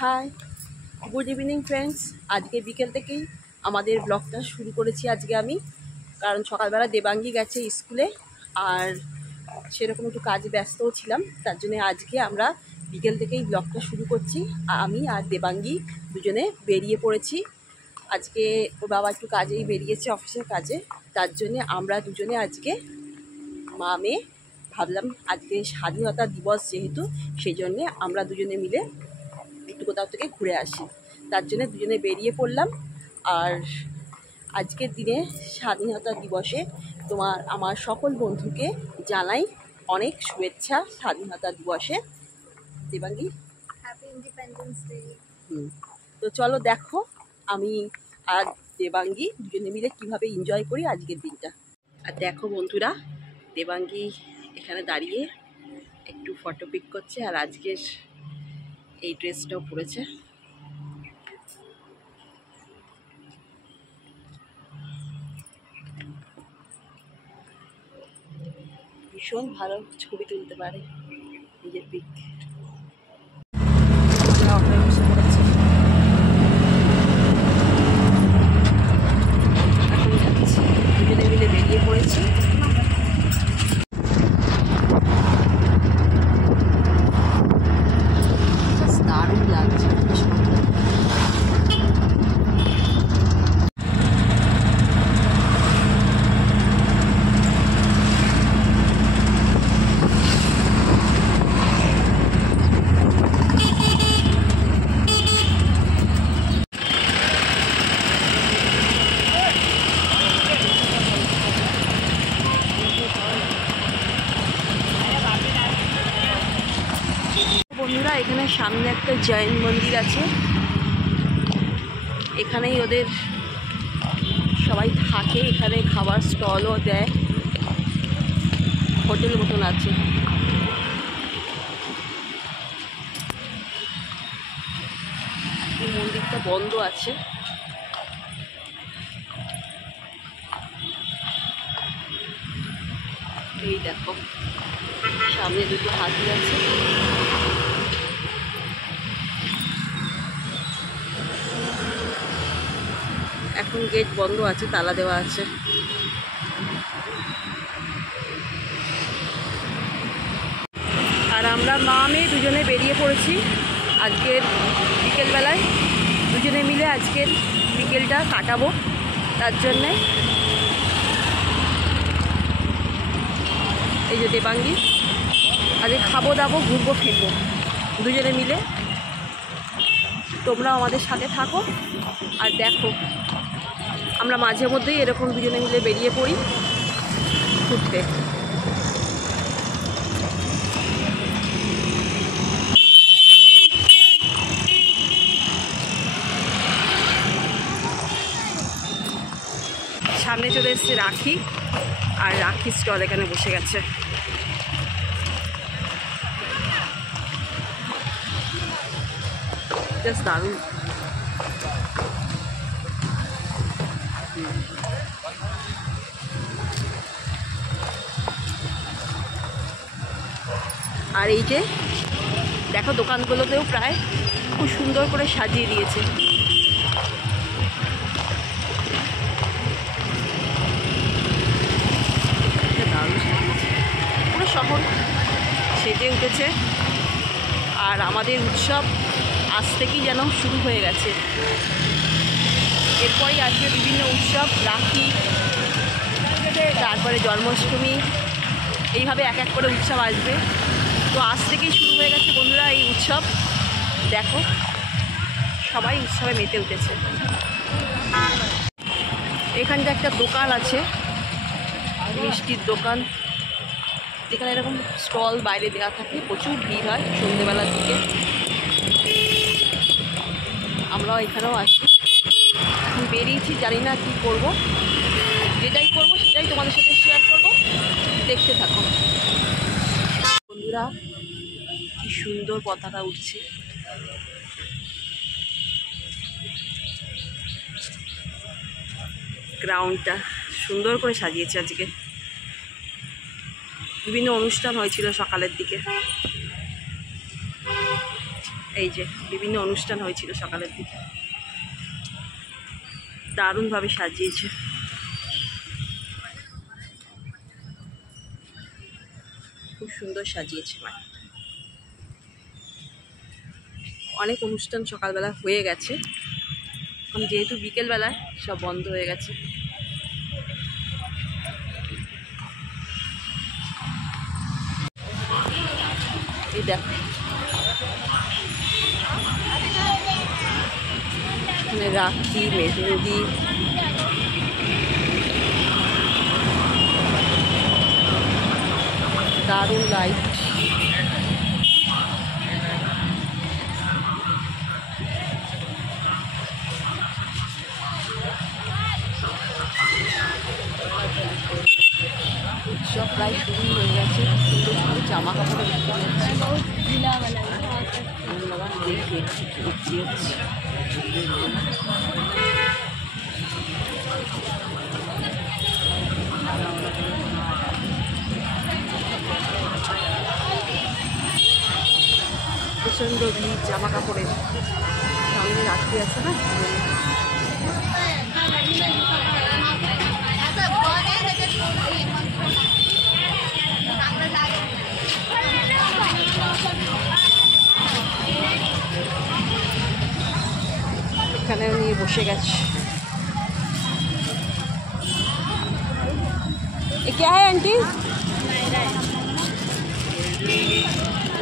High, good evening friends. আজকে বিকেল থেকেই আমাদের ব্লগটা শুরু করেছি আমি, কারণ সকালবেলা দেবাঙ্গী গেছে স্কুলে, আর সেরকম একটু কাজে ব্যস্তও ছিলাম। তার জন্য আজকে আমরা বিকেল থেকেই ব্লগটা শুরু করছি। আমি আর দেবাঙ্গী দুজনে বেরিয়ে পড়েছি। আজকে ওর বাবা একটু কাজেই বেরিয়েছে, অফিসের কাজে। তার জন্যে আমরা দুজনে আজকে মা মেয়ে ভাবলাম আজকে স্বাধীনতা দিবস যেহেতু, সেই জন্যে আমরা দুজনে মিলে একটু কোথাও থেকে ঘুরে আসি। তার জন্য দুজনে বেরিয়ে পড়লাম। আর আজকের দিনে স্বাধীনতা দিবসে আমার সকল বন্ধুকে জানাই অনেক শুভেচ্ছা স্বাধীনতা দিবসে। Debangi, happy independence day. তো চলো দেখো আমি আর দেবাঙ্গী দুজনে মিলে কিভাবে এনজয় করি আজকের দিনটা। আর দেখো বন্ধুরা, দেবাঙ্গী এখানে দাঁড়িয়ে একটু ফটো পিক করছে, আর আজকের এই ড্রেসটাও পরেছে। ভীষণ ভালো ছবি তুলতে পারে, নিজের পিক। এখন যাচ্ছি, দুজনে মিলে বেরিয়ে পড়েছি। দারুণ লাগছে। বন্ধুরা, এখানে সামনে একটা জৈন মন্দির আছে, এখানেই ওদের সবাই থাকে। এখানে খাবার স্টলও দেয়, হোটেল মতন আছে। এই মন্দিরটা বন্ধ আছে। এই দেখো সামনে দুটো হাতি আছে। এখন গেট বন্ধ আছে, তালা দেওয়া আছে। আর আমরা মা মেয়ে দুজনে বেরিয়ে পড়েছি আজকের বিকেলবেলায়। দুজনে মিলে আজকের বিকেলটা কাটাবো। তার জন্যে এই যে দেবাঙ্গী, আজকে খাবো দাবো, ঘুরবো ফিরবো দুজনে মিলে। তোমরাও আমাদের সাথে থাকো আর দেখো, আমরা মাঝে মধ্যেই এরকম দুজনে মিলে বেরিয়ে পড়ি ঘুরতে। সামনে চলে এসছে রাখি, আর রাখি স্টল এখানে বসে গেছে। জাস্ট দারুণ। আর এই যে দেখো, দোকানগুলোতেও প্রায় খুব সুন্দর করে সাজিয়ে দিয়েছে। দারুণ সাজিয়েছে, পুরো শহর সেজে উঠেছে। আর আমাদের উৎসব আজ থেকেই যেন শুরু হয়ে গেছে। এরপরই আসবে বিভিন্ন উৎসব, রাখি, তারপরে জন্মাষ্টমী, এইভাবে এক এক করে উৎসব আসবে। তো আজ থেকেই শুরু হয়ে গেছে বন্ধুরা এই উৎসব। দেখো সবাই উৎসবে মেতে উঠেছে। এখানটা একটা দোকান আছে, মিষ্টির দোকান, যেখানে এরকম স্টল বাইরে দেওয়া থাকে। প্রচুর ভিড় হয় সন্ধ্যেবেলার দিকে। আমরাও এখানেও আসি। এখন বেরিয়েছি, জানি না কী করবো। যেটাই করবো সেটাই তোমাদের সাথে শেয়ার করবো, দেখতে থাকো বন্ধুরা। কি সুন্দর পতাকা উঠছে। গ্রাউন্ডটা সুন্দর করে সাজিয়েছে আজকে। বিভিন্ন অনুষ্ঠান হয়েছিল সকালের দিকে। এই যে বিভিন্ন অনুষ্ঠান হয়েছিল সকালের দিকে, দারুণভাবে সাজিয়েছে। খুব সুন্দর সাজিয়েছে মা। অনেক অনুষ্ঠান সকালবেলা হয়ে গেছে, এখন যেহেতু বিকেলবেলায় সব বন্ধ হয়ে গেছে। এই দেখো এখানে রাখি, মেহেন্দি, দারুণ লাইট। উৎসব প্রায় শুরু হয়ে গেছে। সুন্দর সুন্দর জামা কাপড় বিক্রি হচ্ছে। প্রচণ্ড ভিড় জামা কাপড়ের, সামনে রাখি আছে না। এখানেও নিয়ে বসে গেছে। ये क्या है आंटी?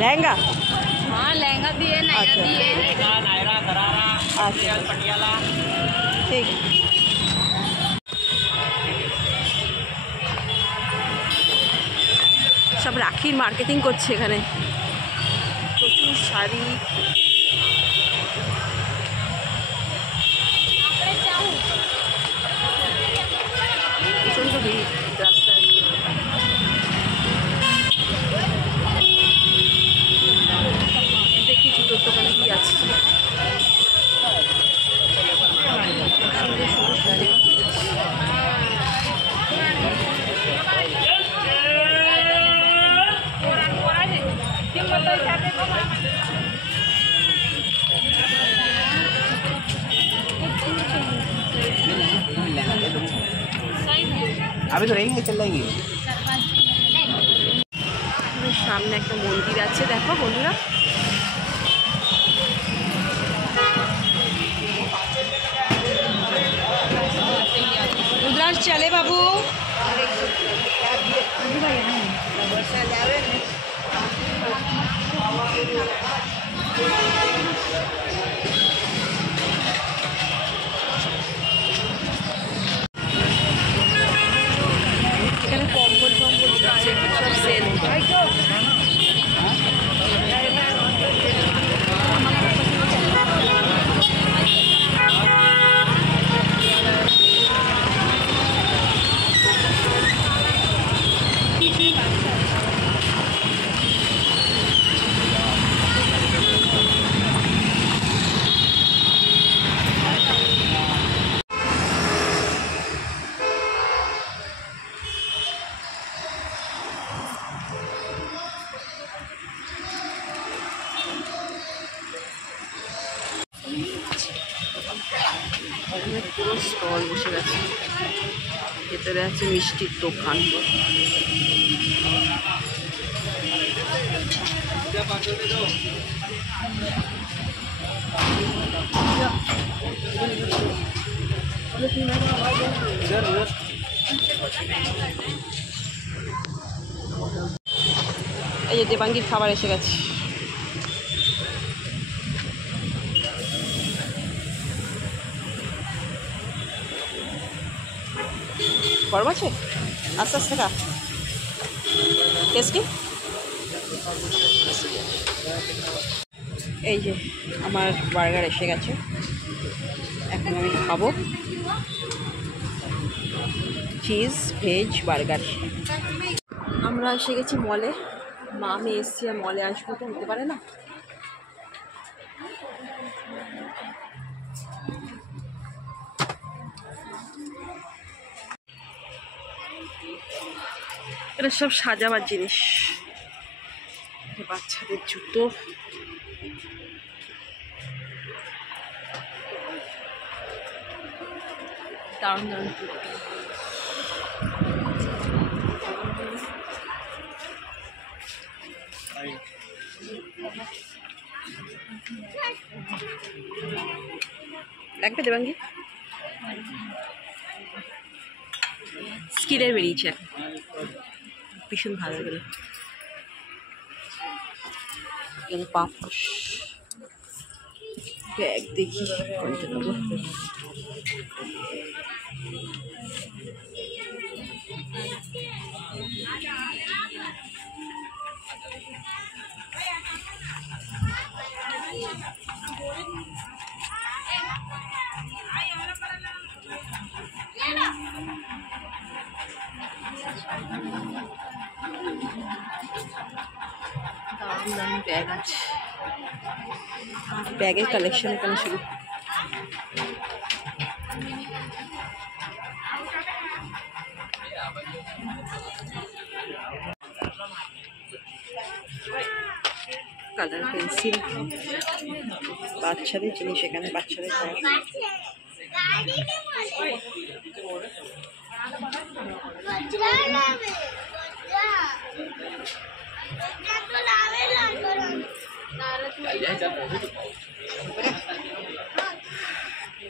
लहंगा? हाँ लहंगा भी है, नायरा भी है। अच्छा ठीक। সব রাখির মার্কেটিং করছে এখানে, প্রচুর শাড়ি। প্রচণ্ড ভিড় রাস্তায়। দেখি জুতোর দোকানে কি আছে। সুন্দর সুন্দর শাড়ি। अभी तो रहेंगे चल जाएंगे। সামনে একটা মন্দির আছে, দেখো বন্ধুরা। উদ্রাস চলে বাবু। এখানে কম্বল টম্বল দিচ্ছে, সব সেল। পুরো স্টল বসে গেছে, ভেতরে আছে মিষ্টির দোকান। এই যে দেবাঙ্গীর খাবার এসে গেছে। গরম আছে, আস্তে আস্তে খা, টেস্টি। এই যে আমার বার্গার এসে গেছে, এখন আমি খাবো চিজ ভেজ বার্গার। আমরা এসে গেছি মলে। মা আমি এসছি আর মলে আসবো তো হতে পারে না। এটা সব সাজাবার জিনিস, বাচ্চাদের জুতো, দারুণ দারুণ কুর্তি। লাগবে দেবাঙ্গি? স্কিলের বেরিয়েছে, ভীষণ ভালো গেল। পাপোশ ব্যাগ দেখি কোনটা নেবো। দারুণ দারুণ ব্যাগ আছে, ব্যাগের কালেকশন এখানে শুরু। কালার পেন্সিল, বাচ্চাদের জিনিস এখানে, বাচ্চাদের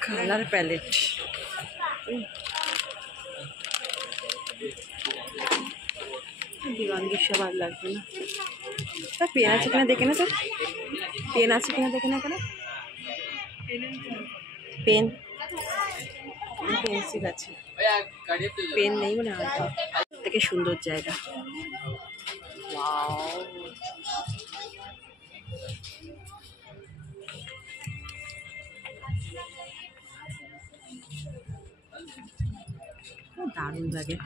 কালার প্যালেট। দিবাঙ্গীর সব আর লাগবে না। তা পেন আছে কিনা দেখে না, তো পেন আছে কিনা দেখে না। কেন পেন, পেন্সিল আছে, পেন নেই মনে হয়। থেকে সুন্দর জায়গা। দারুণ লাগে।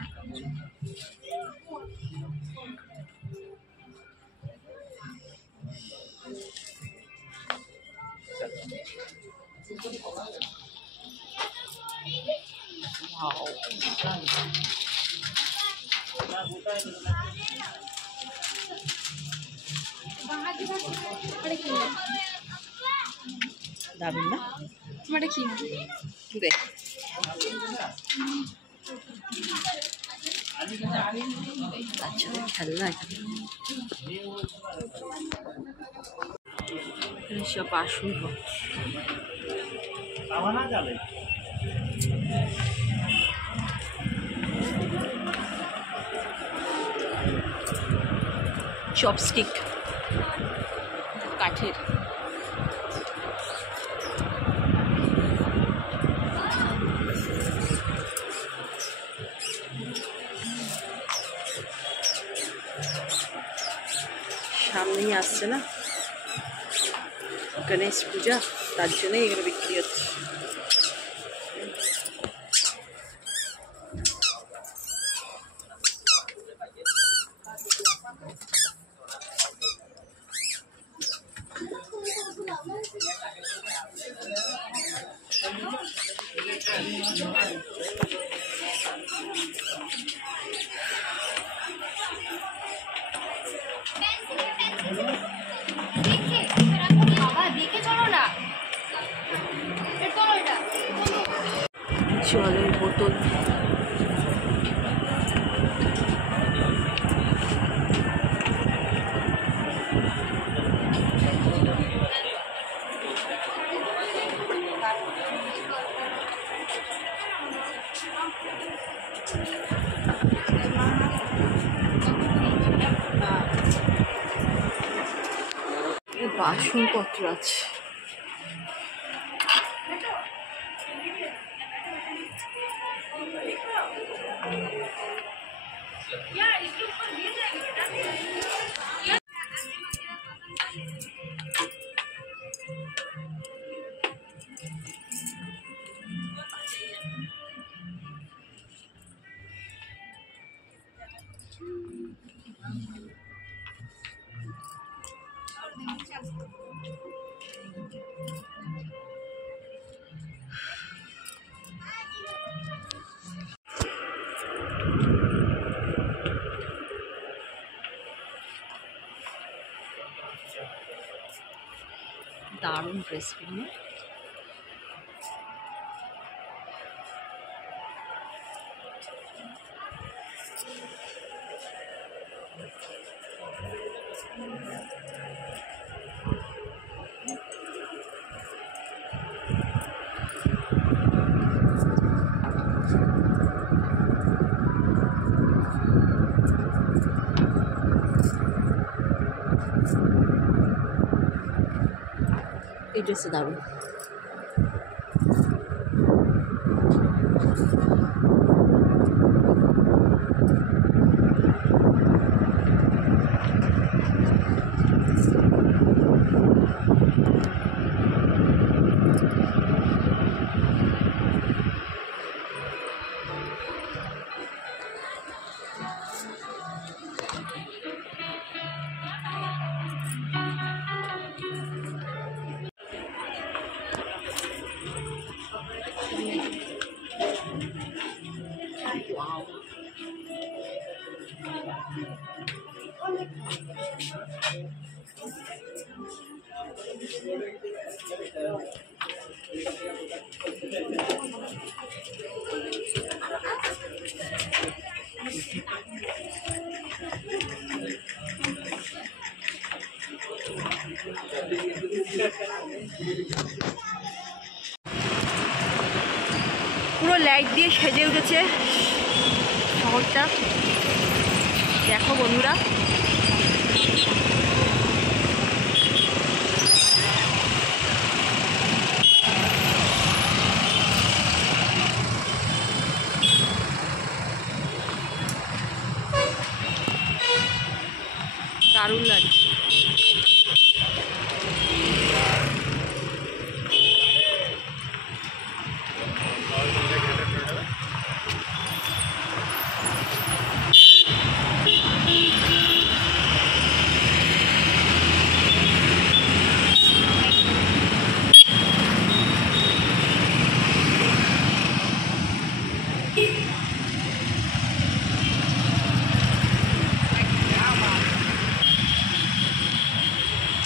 দারুণ না? তোমার কি দেখ বাচ্চাদের খেলনা সব বাসনপত্র। চপস্টিক কাঠের। সামনেই আসছে না গণেশ পূজা, তার জন্যই এগুলো বিক্রি হচ্ছে। জলের বোতল, বাসনপত্র আছে। দারুণ ড্রেসগুলো। এই ড্রেসে দারুণ। পুরো লাইট দিয়ে সেজে উঠেছে শহরটা, দেখো বন্ধুরা। দারুণ লাগছে।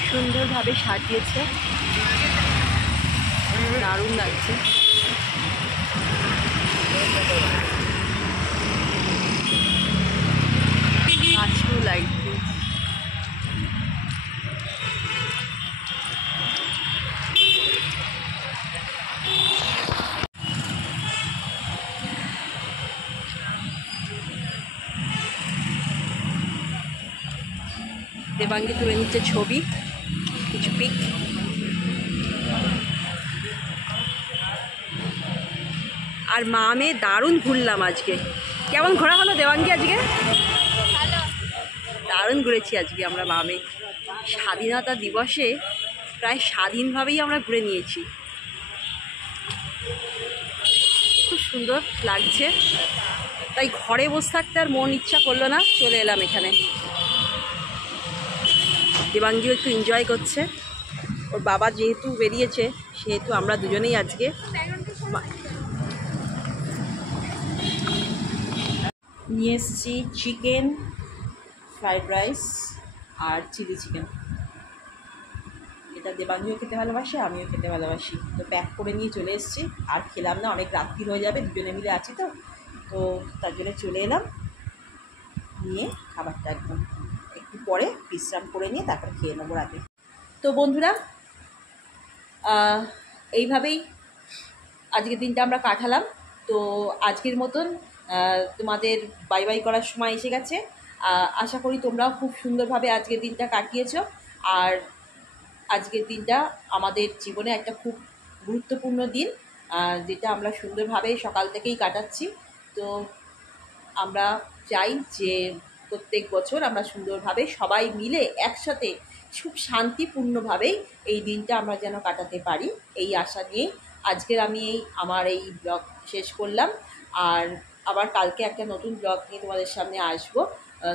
সুন্দরভাবে সাজিয়েছে, দারুণ লাগছে। গাছগুলো লাইট দিয়েছে। দেবাঙ্গী তুলে নিচ্ছে ছবি, কিছু পিক। আর মা মেয়ে দারুণ ঘুরলাম আজকে। কেমন ঘোরা হলো দেবাঙ্গী আজকে? দারুণ ঘুরেছি আজকে আমরা মা মেয়ে। স্বাধীনতা দিবসে প্রায় স্বাধীনভাবেই আমরা ঘুরে নিয়েছি, খুব সুন্দর লাগছে। তাই ঘরে বসে থাকতে আর মন ইচ্ছা করলো না, চলে এলাম এখানে। দেবাঙ্গীও একটু এনজয় করছে, ওর বাবা যেহেতু বেরিয়েছে সেহেতু আমরা দুজনেই আজকে। নিয়ে এসেছি চিকেন ফ্রাইড রাইস আর চিলি চিকেন। এটা দেবাঙ্গীও খেতে ভালোবাসে, আমিও খেতে ভালোবাসি। তো প্যাক করে নিয়ে চলে এসেছি, আর খেলাম না, অনেক রাত্রি হয়ে যাবে, দুজনে মিলে আছি তো তার জন্য চলে এলাম। নিয়ে খাবারটা একদম একটু পরে বিশ্রাম করে নিয়ে তারপরে খেয়ে নেবো রাতে। তো বন্ধুরা, এইভাবেই আজকের দিনটা আমরা কাটালাম। তো আজকের মতন তোমাদের বাই বাই করার সময় এসে গেছে। আশা করি তোমরাও খুব সুন্দরভাবে আজকের দিনটা কাটিয়েছো। আর আজকের দিনটা আমাদের জীবনে একটা খুব গুরুত্বপূর্ণ দিন, যেটা আমরা সুন্দরভাবে সকাল থেকেই কাটাচ্ছি। তো আমরা চাই যে প্রত্যেক বছর আমরা সুন্দরভাবে সবাই মিলে একসাথে খুব শান্তিপূর্ণভাবেই এই দিনটা আমরা যেন কাটাতে পারি, এই আশা নিয়ে আজকের আমি আমার এই ব্লগ শেষ করলাম। আর আবার কালকে একটা নতুন ব্লগ নিয়ে তোমাদের সামনে আসবো,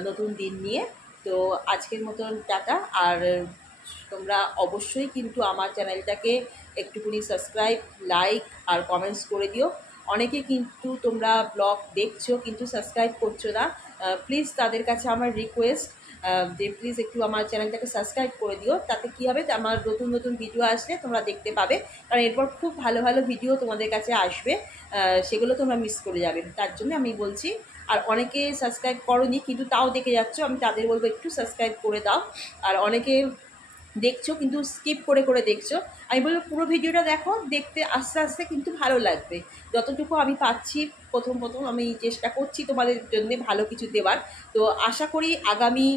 নতুন দিন নিয়ে। তো আজকের মতন টাটা। আর তোমরা অবশ্যই কিন্তু আমার চ্যানেলটাকে একটুখানি সাবস্ক্রাইব, লাইক আর কমেন্টস করে দিও। অনেকে কিন্তু তোমরা ব্লগ দেখছো কিন্তু সাবস্ক্রাইব করছো না, প্লিজ তাদের কাছে আমার রিকোয়েস্ট যে প্লিজ একটু আমার চ্যানেলটাকে সাবস্ক্রাইব করে দিও। তাতে কী হবে, আমার নতুন নতুন ভিডিও আসলে তোমরা দেখতে পাবে, কারণ এরপর খুব ভালো ভালো ভিডিও তোমাদের কাছে আসবে, সেগুলো তোমরা মিস করে যাবে। তার জন্য আমি বলছি আর অনেকে সাবস্ক্রাইব করোনি কিন্তু তাও দেখে যাচ্ছ, আমি তাদের বলবো একটু সাবস্ক্রাইব করে দাও। আর অনেকে দেখছো কিন্তু স্কিপ করে করে দেখছো, আমি বলবো পুরো ভিডিওটা দেখো, দেখতে আস্তে আস্তে কিন্তু ভালো লাগবে। যতটুকু আমি পাচ্ছি প্রথম প্রথম আমি চেষ্টা করছি তোমাদের জন্য ভালো কিছু দেওয়ার। তো আশা করি আগামী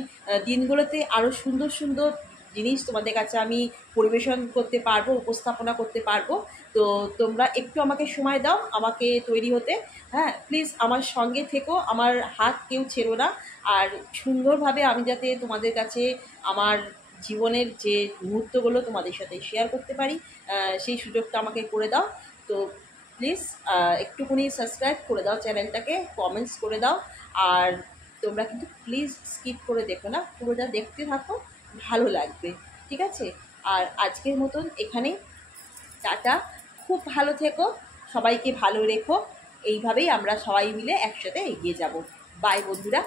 দিনগুলোতে আরও সুন্দর সুন্দর জিনিস তোমাদের কাছে আমি পরিবেশন করতে পারবো, উপস্থাপনা করতে পারবো। তো তোমরা একটু আমাকে সময় দাও আমাকে তৈরি হতে। হ্যাঁ, প্লিজ আমার সঙ্গে থেকো, আমার হাত কেউ ছেড়ো না। আর সুন্দরভাবে আমি যাতে তোমাদের কাছে আমার জীবনের যে মুহূর্তগুলো তোমাদের সাথে শেয়ার করতে পারি, সেই সুযোগটা আমাকে করে দাও। তো প্লিজ একটুখানি সাবস্ক্রাইব করে দাও চ্যানেলটাকে, কমেন্টস করে দাও। আর তোমরা কিন্তু প্লিজ স্কিপ করে দেখো না, পুরোটা দেখতে থাকো, ভালো লাগবে। ঠিক আছে? আর আজকের মতন এখানেই, টাটা। খুব ভালো থেকো, সবাইকে ভালো রেখো। এইভাবেই আমরা সবাই মিলে একসাথে এগিয়ে যাব। বাই বন্ধুরা।